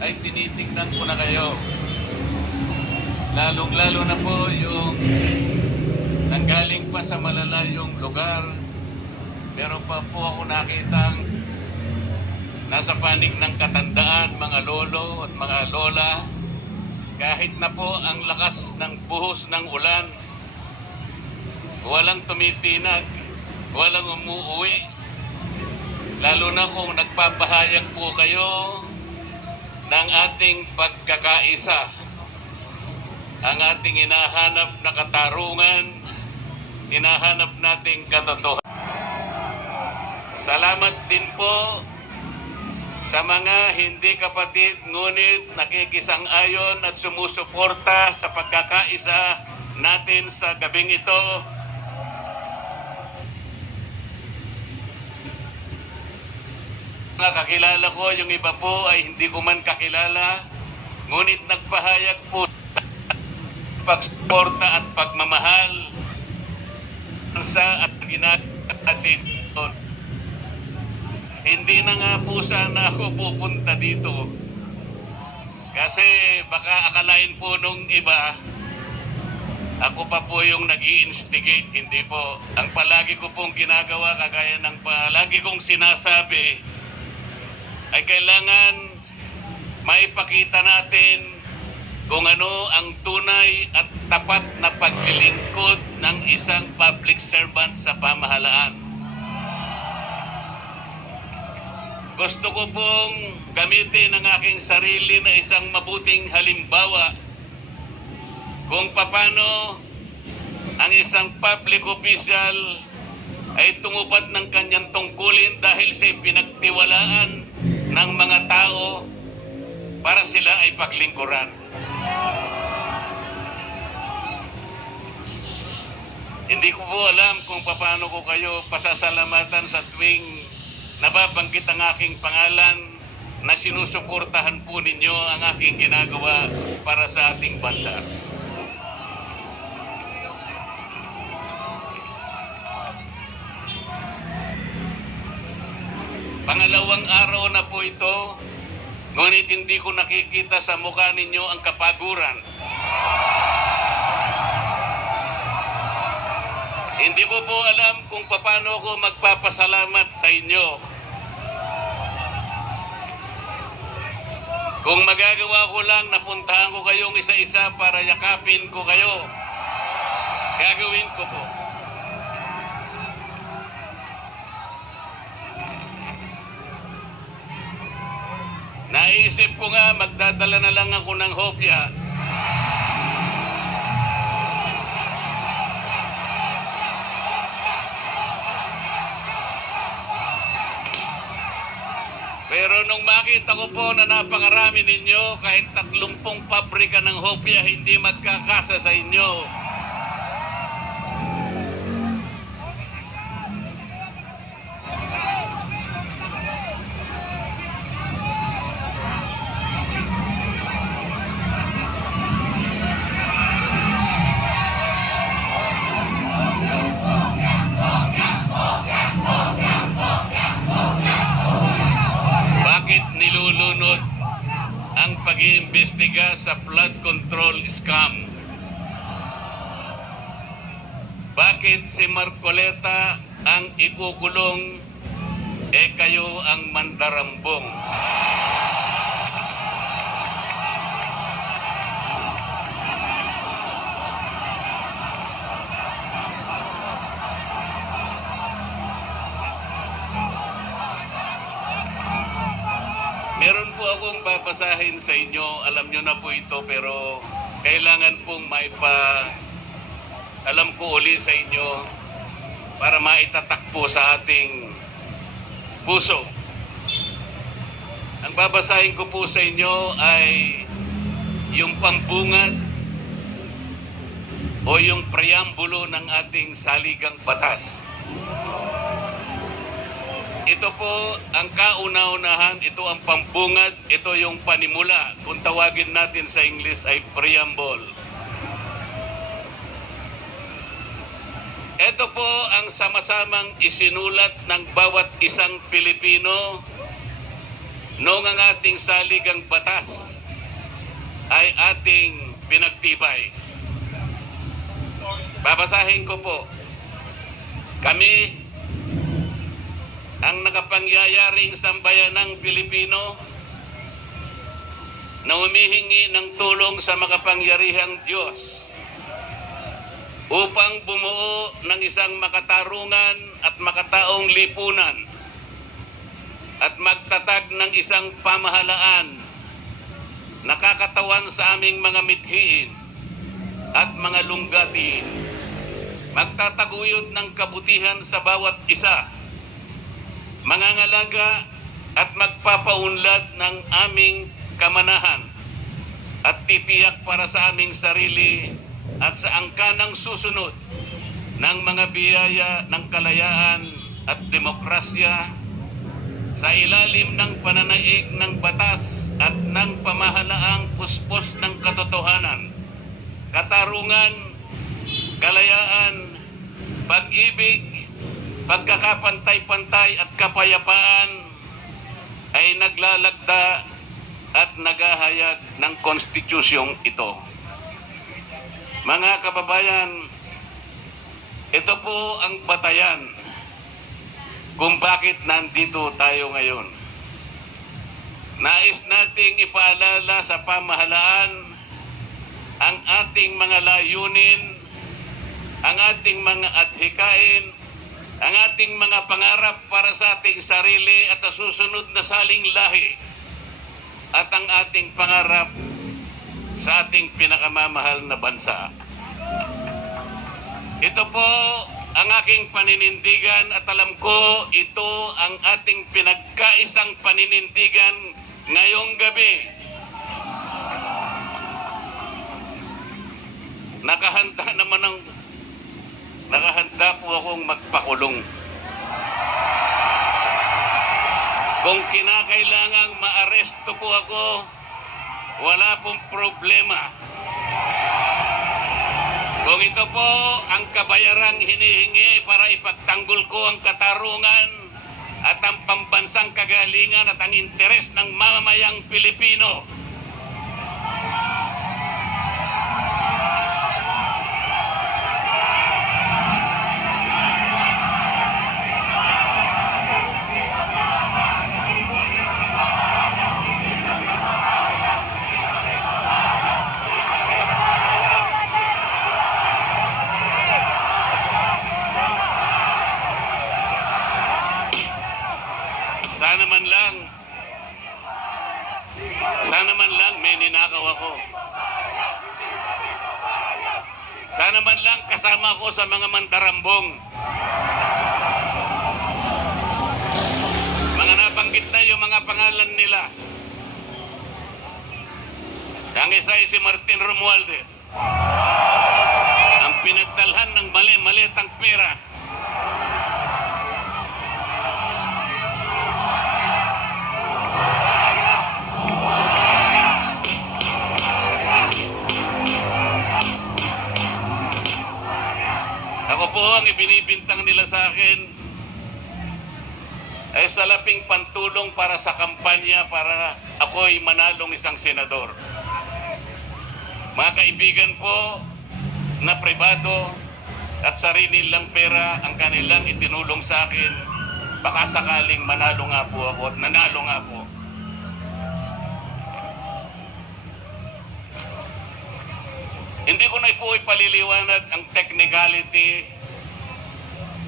ay tinitingnan ko na kayo. Lalong-lalo na po yung nanggaling pa sa malalayong lugar. Meron pa po ako nakitang nasa panig ng katandaan, mga lolo at mga lola. Kahit na po ang lakas ng buhos ng ulan, walang tumitinag, walang umuuwi. Lalo na kung nagpapahayag po kayo ng ating pagkakaisa, ang ating hinahanap na katarungan, hinahanap nating katotohanan. Salamat din po sa mga hindi kapatid ngunit nakikisang-ayon at sumusuporta sa pagkakaisa natin sa gabing ito. Mga kakilala ko, yung iba po ay hindi ko man kakilala, ngunit nagpahayag po pagsuporta at pagmamahal sa at ginagawa natin. Hindi na nga po sana ako pupunta dito. Kasi baka akalain po nung iba, ako pa po yung nag-i-instigate, hindi po. Ang palagi ko pong ginagawa, kagaya ng palagi kong sinasabi, ay kailangan maipakita natin kung ano ang tunay at tapat na paglilingkod ng isang public servant sa pamahalaan. Gusto ko pong gamitin ang aking sarili na isang mabuting halimbawa kung paano ang isang public official ay tumupad ng kanyang tungkulin dahil sa pinagtiwalaan ng mga tao para sila ay paglingkuran. Hindi ko po alam kung paano ko kayo pasasalamatan sa tuwing nababanggit ang aking pangalan na sinusuportahan po ninyo ang aking ginagawa para sa ating bansa. Pangalawang araw na po ito, ngunit hindi ko nakikita sa mukha ninyo ang kapaguran. Hindi ko po alam kung paano ako magpapasalamat sa inyo. Kung magagawa ko lang, napuntahan ko kayong isa-isa para yakapin ko kayo, gagawin ko po. Naisip ko nga, magdadala na lang ako ng hopya. Pero nung makita ko po na napakarami ninyo, kahit 30 pabrika ng hopya hindi magkakasa sa inyo. Nilulunod ang pag-iimbestiga sa flood control scam? Bakit si Marcoleta ang ikukulong kayo ang mandarambong? Meron po akong babasahin sa inyo, alam nyo na po ito, pero kailangan pong alam ko uli sa inyo para maitatak po sa ating puso. Ang babasahin ko po sa inyo ay yung pambungad o yung preambulo ng ating saligang batas. Ito po ang kauna-unahan, ito ang pambungad, ito yung panimula. Kung tawagin natin sa English ay preamble. Ito po ang sama-samang isinulat ng bawat isang Pilipino noong ang ating saligang batas ay ating pinagtibay. Babasahin ko po. Kami, ang nakapangyariang sambayanang Pilipino na humihingi ng tulong sa makapangyarihang Diyos upang bumuo ng isang makatarungan at makataong lipunan at magtatag ng isang pamahalaan nakakatawan sa aming mga mithiin at mga lunggatiin, magtataguyod ng kabutihan sa bawat isa, mangangalaga at magpapaunlad ng aming kamanahan at titiyak para sa aming sarili at sa angkanang susunod ng mga biyaya ng kalayaan at demokrasya sa ilalim ng pananaig ng batas at ng pamahalaang puspos ng katotohanan, katarungan, kalayaan, pag-ibig, pagkakapantay-pantay at kapayapaan ay naglalagda at naghahayag ng konstitusyong ito. Mga kababayan, ito po ang batayan kung bakit nandito tayo ngayon. Nais nating ipaalala sa pamahalaan ang ating mga layunin, ang ating mga adhikain, ang ating mga pangarap para sa ating sarili at sa susunod na saling lahi, at ang ating pangarap sa ating pinakamamahal na bansa. Ito po ang aking paninindigan at alam ko ito ang ating pinagkaisang paninindigan ngayong gabi. Nakahanda po akong magpakulong. Kung kinakailangang maaresto po ako, wala pong problema. Kung ito po ang kabayarang hinihingi para ipagtanggol ko ang katarungan at ang pambansang kagalingan at ang interes ng mamamayang Pilipino, sana man lang may ninakaw ako. Sana man lang kasama ako sa mga mandarambong. Mga nabanggit na yung mga pangalan nila. Ang isa ay si Martin Romualdez. Ang pinagdalhan ng mali-malitang pera. Ako po ang ibinibintang nila sa akin ay salaping pantulong para sa kampanya para ako'y manalong isang senador. Mga kaibigan po na pribado at sarili lang pera ang kanilang itinulong sa akin, baka sakaling manalo nga po ako at nanalo nga po. Hindi ko na po ipaliliwanag ang technicality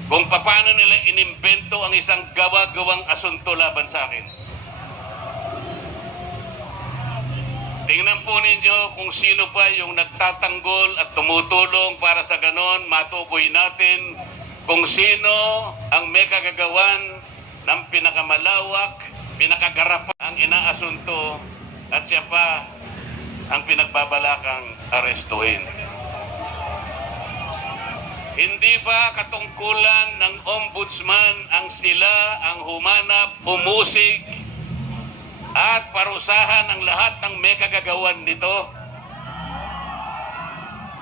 kung paano nila inimbento ang isang gawa-gawang asunto laban sa akin. Tingnan po ninyo kung sino pa yung nagtatanggol at tumutulong para sa ganon, matukoy natin kung sino ang may kagagawan ng pinakamalawak, pinakagarapan ang inaasunto at siya pa ang pinagbabalakang arestuhin. Hindi ba katungkulan ng ombudsman ang sila ang humanap, umusig at parusahan ang lahat ng may kagagawan nito?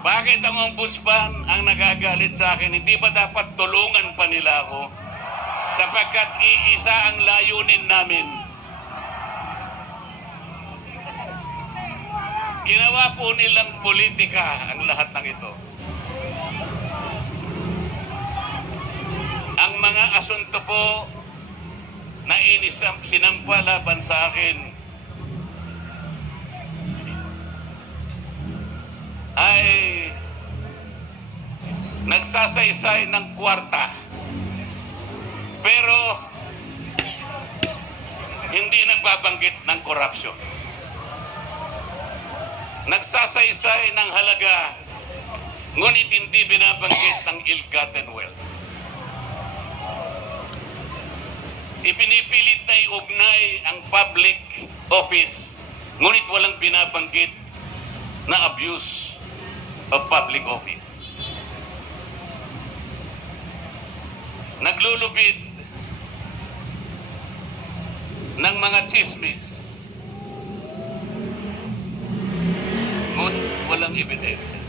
Bakit ang ombudsman ang nagagalit sa akin? Hindi ba dapat tulungan pa nila ako? Sapagkat iisa ang layunin namin. Ginawa po nilang politika ang lahat ng ito. Ang mga asunto po na sinampa laban sa akin ay nagsasaysay ng kwarta. Pero hindi nagbabanggit ng korupsyon. Nagsasaysay ng halaga, ngunit hindi binabanggit ng ill-gotten wealth. Ipinipilit na iugnay ang public office, ngunit walang binabanggit na abuse of public office. Naglulubid ng mga chismis, ngunit walang ebidensya.